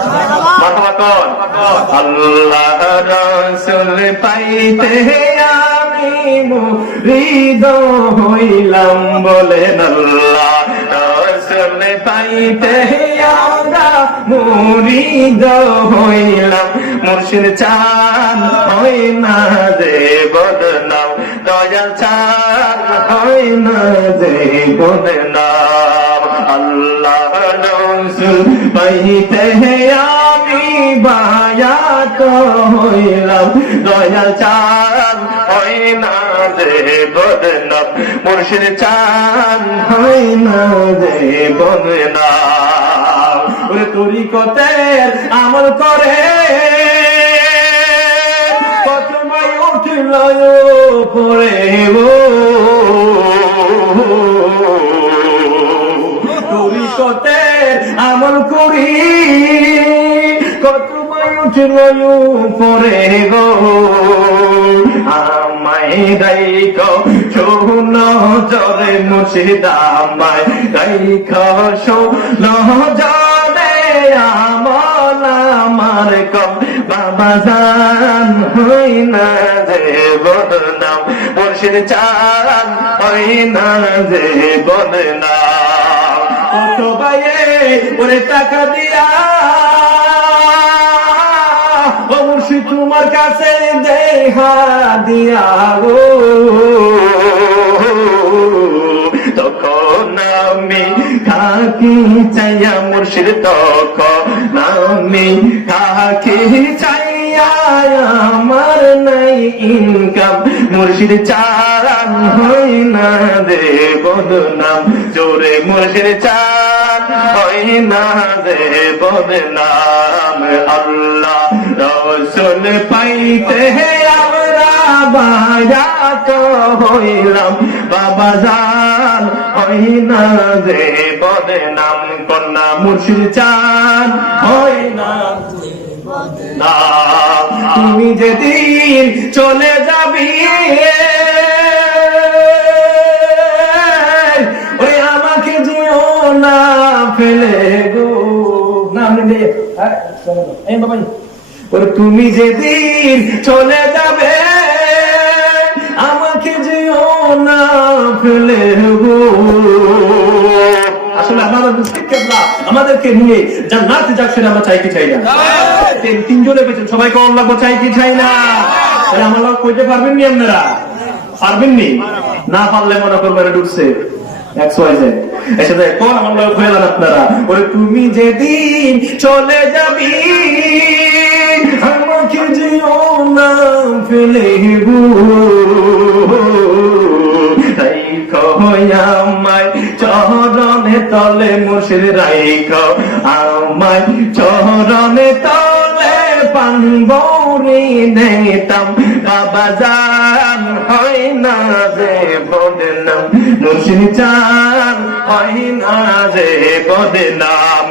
মারহাবা কোন আল্লাহ রাসূল পাইতে আমি মুরিদ হইলাম বলেন আল্লাহ রাসূল পাইতে আমরা মুরিদ হইলাম মুর্শিদ চান হই না যে বদনাম দয়াল চান হই না যে বদনাম আল্লাহ রাসূল পাইতে আমি বায়াত হইলাম দয়াল চান হই না যে বদনাম মুর্শিদ চান হই না যে বদনাম ওরে তরিকতের আমল করে কত মাই উঠল পরে তরিকতের আমল করি কত মাই উঠল পরে গো আমায় রাইখ শোন জরে মুর্শিদ আমায় রাইখ শোন জরে আমল আমার কম বাবা জান হই না যে বদনাম মুর্শিদ চান হই না যে বদনাম কত ভাইয়ে ওরে টাকা দিয়া ও মুর্শিদ তোমার কাছে দেখা দিয়া গো তখন আমি খাকি চাইয়া মুর্শিদ তখন আমি খাকি চাইয়া আমার নাই ইনকাম মুর্শিদ চান হই না দে বদনাম জোরে মুর্শিদ চান হই না দে বদনাম আল্লাহ রাসূল পাইতে আমরা বায়াত হইলাম বাবা জান হই না যে বদনাম কন্যা মুর্শিদ চান হই না বদনাম তুমি যেদিন চলে যাবি ওরে আমাকে যেও না ফেলে গো নাম নিলে এই বাবা ওরে তুমি যেদিন চলে যাবে আমাকে যেও না ফেলে গো আসলে আমাদেরকে নিয়ে জান্নাতে যাক সেটা আমরা চাই কি চাই না তিনজনে পেয়েছেন সবাইকে আল্লাহ চাই কি চাই না আমার লোক কইতে পারবেন নি আপনারা পারবেন নি না পারলে মনে করবেন ঢুকছে কোন আমার লোক হইলেন আপনারা ওরে তুমি যেদিন চলে যাবি আমাকে যেও না ফেলে গো রাইখ আমায় চরণে তলে মুর্শিদ রাইখ আমায় চরণে তলে পানবৌরি নেতাম বাবা জান হয় না যে বদনাম মুর্শিদ চান হয় না যে বদনাম।